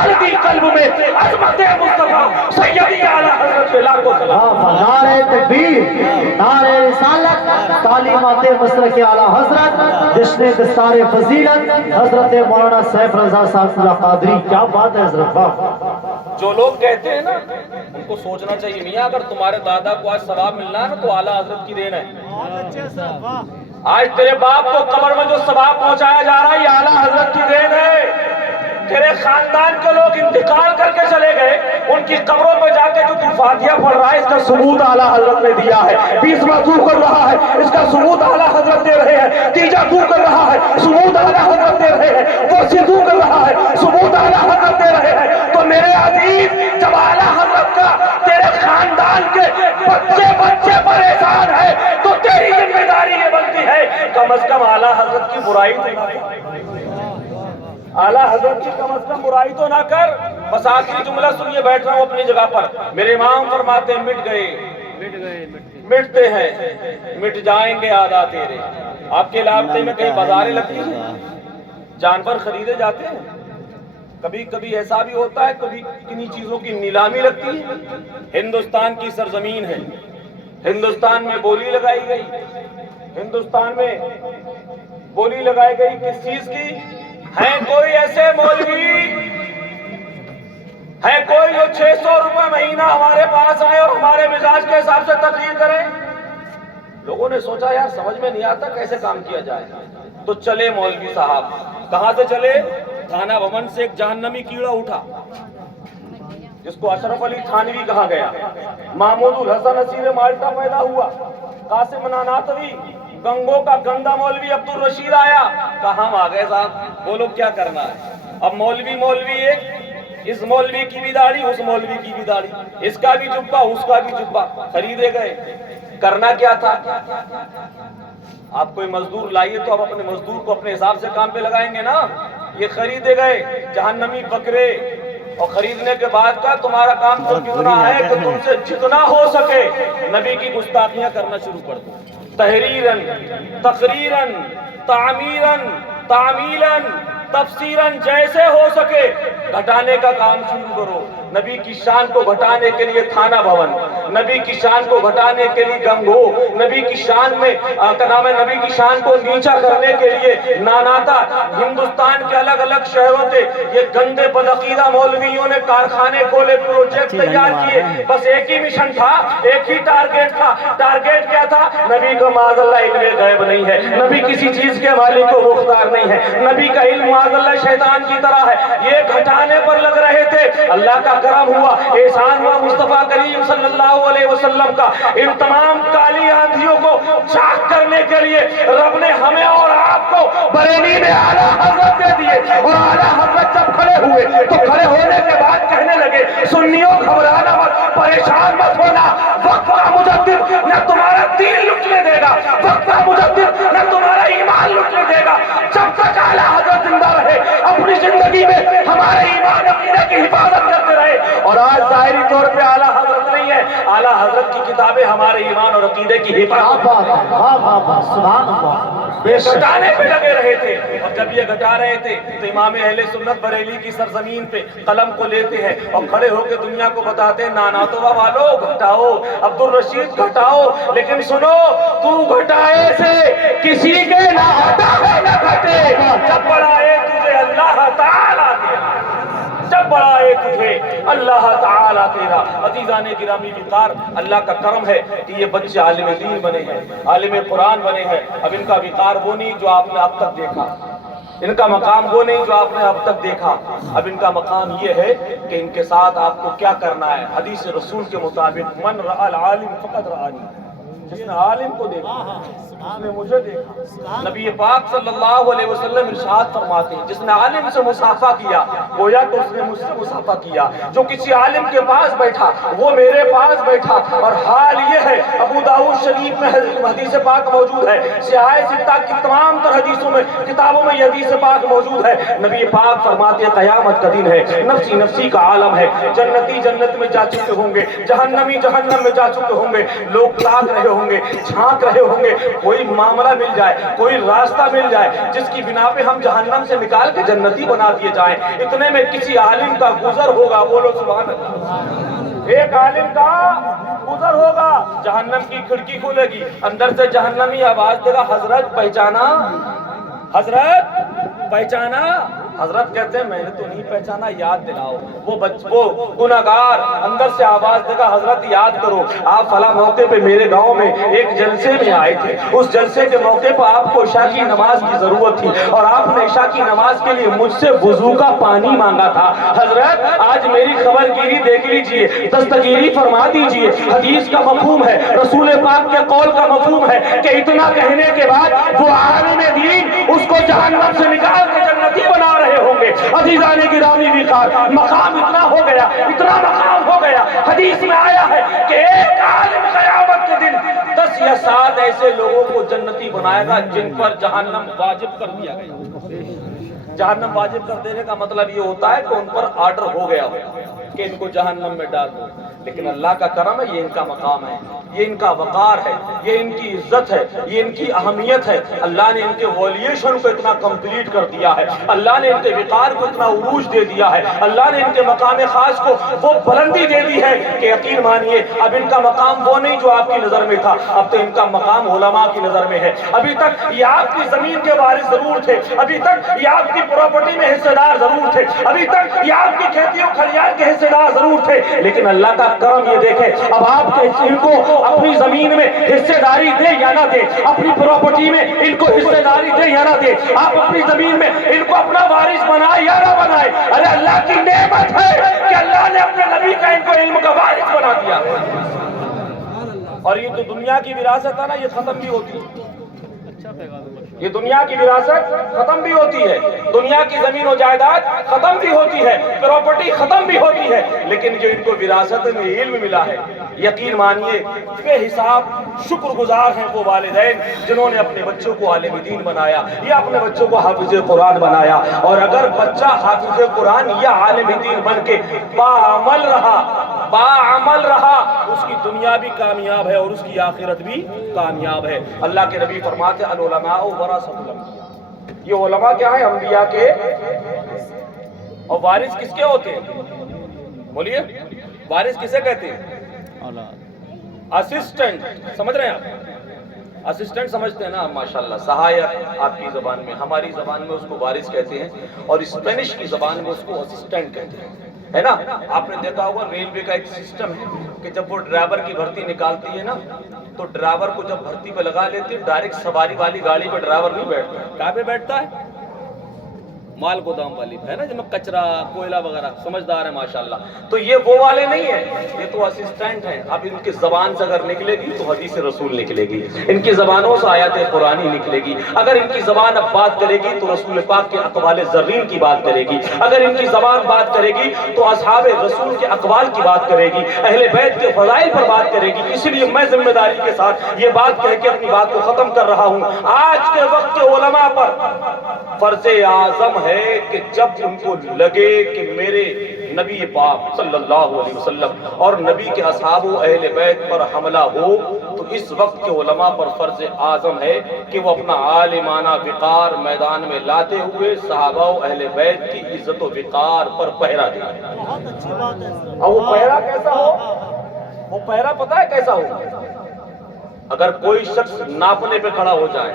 ڈال دی قلب میں عظمت مصطفیٰ سیدی اعلیٰ حضرت پہ لاکھوں سلام۔ نعرہ تکبیر، نعرہ رسالت، تعلیمات مسلک اعلیٰ حضرت، جشن دستار فضیلت حضرت مولانا سیف رضا صاحب اللہ قادری۔ کیا بات ہے حضرت، واہ۔ جو لوگ کہتے ہیں نا ان کو سوچنا چاہیے میاں اگر تمہارے دادا کو آج ثواب ملنا ہے نا تو اعلیٰ حضرت کی دین ہے۔ آج تیرے باپ کو قبر میں جو ثواب پہنچایا جا رہا ہے یہ اعلیٰ حضرت کی دین ہے۔ تیرے خاندان کے لوگ انتقال کر کے چلے گئے، ان کی قبروں پہ جا کے جو تو فاتحہ پڑھ رہا ہے اس کا ثبوت اعلیٰ حضرت نے دیا ہے۔ 20واں تو کر رہا ہے اس کا ثبوت اعلیٰ حضرت دے رہے ہیں۔ تیجا تو کر رہا ہے ثبوت اعلیٰ حضرت دے رہے ہیں۔ وہ تو کر رہا ہے ثبوت اعلیٰ حضرت دے رہے ہیں۔ تو میرے عزیز جب اعلیٰ حضرت کا تیرے خاندان کے بچے پریشان ہیں تو تیری ذمہ داری یہ بنتی ہے کم از کم اعلیٰ حضرت کی برائی تو نہ کر، اعلیٰ حضرت کی کم از کم برائی تو نہ کر۔ بس آخری جملہ سنیے، بیٹھ رہا ہوں اپنی جگہ پر۔ میرے امام فرماتے ہیں مٹ گئے مٹتے ہیں مٹ جائیں گے عادات تیرے۔ آپ کے علاقے میں کہیں بازاریں لگتی ہیں، جانور خریدے جاتے ہیں، کبھی کبھی ایسا بھی ہوتا ہے کبھی کنی چیزوں کی نیلامی لگتی ہے۔ ہندوستان کی سرزمین ہے، ہندوستان میں بولی لگائی گئی، ہندوستان میں بولی لگائی گئی کس چیز کی؟ ہے کوئی ایسے مولوی، ہے کوئی جو 600 روپے مہینہ ہمارے پاس آئے اور ہمارے مزاج کے حساب سے تقریر کرے؟ لوگوں نے سوچا یار سمجھ میں نہیں آتا کیسے کام کیا جائے، تو چلے مولوی صاحب۔ کہاں سے چلے؟ تھانہ بھون سے ایک جہنمی کیڑا اٹھا جس کو اشرف علی تھانوی کہا گیا، محمود الحسن اسیر مالٹا پیدا ہوا، قاسم ناناتوی، گنگوں کا گندا مولوی عبد الرشید آیا۔ کہاں ہم آ گئے صاحب، بولو کیا کرنا ہے؟ اب مولوی ایک، اس مولوی کی بھی داڑھی اس مولوی کی بھی داڑھی، اس کا بھی جبہ اس کا بھی جبہ، خریدے گئے۔ کرنا کیا تھا؟ آپ کوئی مزدور لائیے تو آپ اپنے مزدور کو اپنے حساب سے کام پہ لگائیں گے نا۔ یہ خریدے گئے جہنمی بکرے، اور خریدنے کے بعد کا تمہارا کام تو کتنا ہے کہ تم سے جتنا ہو سکے نبی کی گستاخیاں کرنا شروع کر دو، تحریراً، تقریراً، تعمیراً، تعمیلاً، تفسیراً، جیسے ہو سکے گھٹانے کا کام شروع کرو۔ نبی کی شان کو گھٹانے کے لیے تھانہ بھون، نبی کی شان کو گھٹانے کے لیے گنگو، نبی کی شان میں نبی کی شان کو نیچا کرنے کے لیے ناناتا، ہندوستان کے الگ الگ شہروں کے یہ گندے بدعقیدہ مولویوں نے کارخانے کھولے، پروجیکٹ تیار کیے، بس ایک ہی مشن تھا، ایک ہی ٹارگیٹ تھا۔ ٹارگیٹ کیا تھا؟ نبی کو معاذ اللہ علم غیب نہیں ہے، نبی کسی چیز کے مالک کو مختار نہیں ہے، نبی کا علم معاذ اللہ شیطان کی طرح ہے۔ یہ گھٹانے پر لگ رہے تھے، اللہ کا کرم ہوا، احسان ہوا مصطفیٰ کریم صلی اللہ علیہ وسلم کا۔ ان تمام کالی آندھیوں کو چاک کرنے کے لیے رب نے ہمیں اور آپ کو بریلی میں اعلیٰ حضرت دے دیے، اور اعلیٰ حضرت جب کھڑے ہوئے تو کھڑے ہونے کے بعد کہنے لگے سنیوں گھبرانا مت، پریشان مت ہونا، وقت کا مجدد نہ تمہارا دین لٹنے دے گا، وقت کا مجدد نہ تمہارا ایمان لٹنے دے گا۔ جب تک اعلیٰ حضرت زندہ رہے اپنی زندگی میں ہمارے ایمان عقیدہ کی حفاظت کرتے رہے۔ اور آج ظاہری طور پہ اعلیٰ حضرت نہیں ہے، اعلیٰ حضرت کی کتابیں ہمارے ایمان اور عقیدے کی حفاظت گھٹانے پہ لگے رہے تھے۔ اور جب یہ گھٹا رہے تھے تو امام اہل سنت بریلی کی سرزمین پہ قلم کو لیتے ہیں اور کھڑے ہو کے دنیا کو بتاتے ہیں ناناتوا والو گھٹاؤ، عبد الرشید گھٹاؤ، لیکن سنو تو گھٹائے سے کسی کے نہ ہٹا ہے نہ گھٹے، جب بڑھائے تجھے اللہ تعالیٰ تیرا، جب بڑھائے تجھے اللہ تعالیٰ تیرا۔ عزیزان گرامی وقار، اللہ کا کرم ہے کہ یہ بچے عالم دین بنے ہیں، عالم قرآن بنے ہیں۔ اب ان کا وقار وہ نہیں جو آپ نے اب تک دیکھا، ان کا مقام وہ نہیں جو آپ نے اب تک دیکھا، اب ان کا مقام یہ ہے کہ ان کے ساتھ آپ کو کیا کرنا ہے۔ حدیث رسول کے مطابق من رأى العالم فقد رآنی، جس نے عالم کو دیکھا اس نے مجھے دیکھا۔ نبی پاک صلی اللہ علیہ وسلم ارشاد فرماتے ہیں جس نے عالم سے مصافحہ کیا گویا کہ اس نے مجھ سے مصافحہ کیا، جو کسی عالم کے پاس بیٹھا وہ میرے پاس بیٹھا۔ اور حال یہ ہے، ابو داؤد شریف میں حدیث پاک موجود ہے، سیاہ ستہ کی تمام تر حدیثوں میں کتابوں میں یہ حدیث پاک موجود ہے۔ نبی پاک فرماتے ہیں قیامت کا دن ہے، نفسی نفسی کا عالم ہے، جنتی جنت میں جا چکے ہوں گے، جہنمی جہنم میں جا چکے ہوں گے، لوگ تاک رہے ہوں گے, جھانک رہے ہوں گے, کوئی معاملہ مل جائے, کوئی راستہ مل جائے جس کی بنا پہ ہم جہنم سے نکال کے جنتی بنا دیے جائیں. اتنے میں کسی عالم کا گزر ہوگا, بولو سبحان اللہ. ایک عالم کا گزر ہوگا, جہنم کی کھڑکی کھلے گی, اندر سے جہنمی آواز دے گا, حضرت پہچانا, حضرت پہچانا. حضرت کہتے ہیں میں نے تو نہیں پہچانا, یاد دلاؤ. وہ گناہگار اندر سے آواز دے گا, حضرت یاد کرو آپ فلاں موقع پہ میرے گاؤں میں ایک جلسے میں آئے تھے, اس جلسے کے موقع پہ آپ کو عشاء کی نماز کی ضرورت تھی اور آپ نے عشاء کی نماز کے لیے مجھ سے وضو کا پانی مانگا تھا. حضرت آج میری خبر گیری دیکھ لیجئے, دستگیری فرما دیجئے. حدیث کا مفہوم ہے, رسول پاک کے قول کا مفہوم ہے کہ اتنا کہنے کے بعد وہ عالم دین اس کو جہنم سے نکال کے جنتی بنا رہے ہوں گے. عزیزان گرامی وقار, مقام اتنا ہو گیا, اتنا مقام ہو گیا, حدیث میں آیا ہے کہ ایک عالم قیامت کے دن 10 یا 7 ایسے لوگوں کو جنتی بنائے گا جن پر جہنم واجب کر دیا گیا. جہنم واجب کر دینے کا مطلب یہ ہوتا ہے کہ ان پر آرڈر ہو گیا کہ ان کو جہنم میں ڈال دو. لیکن اللہ کا کرم ہے, یہ ان کا مقام ہے, یہ ان کا وقار ہے, یہ ان کی عزت ہے, یہ ان کی اہمیت ہے. اللہ نے ان کے والیشن کو اتنا کمپلیٹ کر دیا ہے, اللہ نے ان کے وقار کو اتنا عروج دے دیا ہے, اللہ نے ان کے مقام خاص کو وہ بلندی دے دی ہے کہ یقین مانیے اب ان کا مقام وہ نہیں جو آپ کی نظر میں تھا, اب تو ان کا مقام علماء کی نظر میں ہے. ابھی تک یہ آپ کی زمین کے وارث ضرور تھے, ابھی تک یہ آپ کی پراپرٹی میں حصے دار ضرور تھے, ابھی تک یہ آپ کی کھیتیوں کھلیان کے حصے دار ضرور تھے, لیکن اللہ کا کرم یہ دیکھیں اب آپ کے ان کو اپنی زمین میں حصے داری دے یا نہ دے, اپنی پراپرٹی میں ان کو حصے داری دے یا نہ دے, آپ اپنی زمین میں ان کو اپنا وارث بنائے یا نہ بنائے, ارے اللہ کی نعمت ہے کہ اللہ نے اپنے نبی کا ان کو علم کا وارث بنا دیا. اور یہ تو دنیا کی وراثت ہے نا, یہ ختم بھی ہوتی ہے. یہ دنیا کی وراثت ختم بھی ہوتی ہے, دنیا کی زمین و جائیداد ختم بھی ہوتی ہے, پراپرٹی ختم بھی ہوتی ہے, لیکن جو ان کو وراثت میں علم ملا ہے, یقین مانیے بے حساب شکر گزار ہیں وہ والدین جنہوں نے اپنے بچوں کو عالم دین بنایا یا اپنے بچوں کو حافظ قرآن بنایا. اور اگر بچہ حافظ قرآن یا عالم دین بن کے باعمل رہا, اس کی دنیا بھی کامیاب ہے اور اس کی آخرت بھی کامیاب ہے. اللہ کے نبی فرماتے العلماء ورثۃ الانبیاء, یہ علماء کیا ہیں؟ انبیاء کے. اور وارث کس کے ہوتے ہیں؟ بولیے, وارث کسے کہتے ہیں؟ اسسٹنٹ. سمجھ رہے ہیں آپ؟ اسسٹنٹ سمجھتے ہیں نا ماشاءاللہ, سہایک آپ کی زبان میں, ہماری زبان میں اس کو وارث کہتے ہیں اور اسپینش کی زبان میں اس کو اسسٹنٹ کہتے ہیں, ہے نا. آپ نے دیکھا ہوگا ریلوے کا ایک سسٹم ہے کہ جب وہ ڈرائیور کی بھرتی نکالتی ہے نا, تو ڈرائیور کو جب بھرتی پہ لگا لیتی ہے, ڈائریکٹ سواری والی گاڑی پہ ڈرائیور نہیں بیٹھتا. کہاں پہ بیٹھتا ہے؟ مال گودام والی ہے نا, جن میں کچرا کوئلہ وغیرہ. سمجھدار ہے ماشاءاللہ. تو یہ وہ والے نہیں ہیں, یہ تو اسسٹنٹ ہیں. اب ان کی زبان سے اگر نکلے گی تو حدیث رسول نکلے گی, ان کی زبانوں سے آیات قرآنی نکلے گی. اگر ان کی زبان اب بات کرے گی تو رسول پاک کے اقوال زرین کی بات کرے گی. اگر ان کی زبان بات کرے گی تو اصحاب رسول کے اقوال کی بات کرے گی, اہل بیت کے فضائل پر بات کرے گی. اس لیے میں ذمہ داری کے ساتھ یہ بات کہہ کے اپنی بات کو ختم کر رہا ہوں. آج کے وقت کے علماء پر فرض اعظم ہے کہ جب ان کو لگے کہ میرے نبی پاک صلی اللہ علیہ وسلم اور نبی کے اصحاب و اہل بیت پر حملہ ہو, تو اس وقت کے علماء پر فرض اعظم ہے کہ وہ اپنا عالمانہ وقار میدان میں لاتے ہوئے صحابہ و اہل بیت کی عزت و وقار پر پہرا دیں. اور وہ پہرا کیسا ہو؟ وہ پہرا پتہ ہے کیسا ہو؟ اگر کوئی شخص ناپنے پہ کھڑا ہو جائے,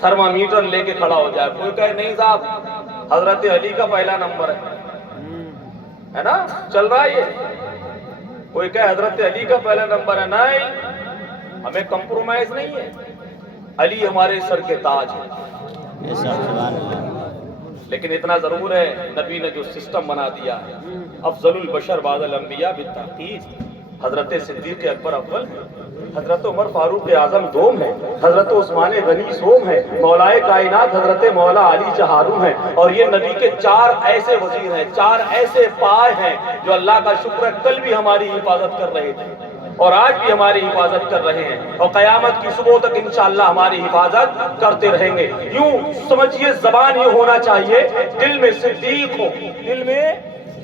تھرمامیٹر لے کے کھڑا ہو جائے, کوئی کہے نہیں صاحب حضرت علی کا پہلا نمبر ہے نا, چل رہا ہے یہ. کوئی کہے حضرت علی کا پہلا نمبر ہے, نہیں, ہمیں کمپرومائز نہیں ہے, علی ہمارے سر کے تاج ہے. لیکن اتنا ضرور ہے نبی نے جو سسٹم بنا دیا ہے, افضل البشر بعد الانبیاء بالتحقیق, حضرت صدیق اکبر اول ہے, حضرت عمر فاروق اعظم دوم ہے, حضرت عثمان غنی سوم ہے, مولائے کائنات حضرت مولا علی چہارم ہے. اور یہ نبی کے 4 ایسے وزیر ہیں, 4 ایسے پائے ہیں جو اللہ کا شکر ہے کل بھی ہماری حفاظت کر رہے تھے اور آج بھی ہماری حفاظت کر رہے ہیں, اور قیامت کی صبح تک انشاءاللہ ہماری حفاظت کرتے رہیں گے. یوں سمجھیے زبان یہ ہونا چاہیے دل میں صدیق ہو, دل میں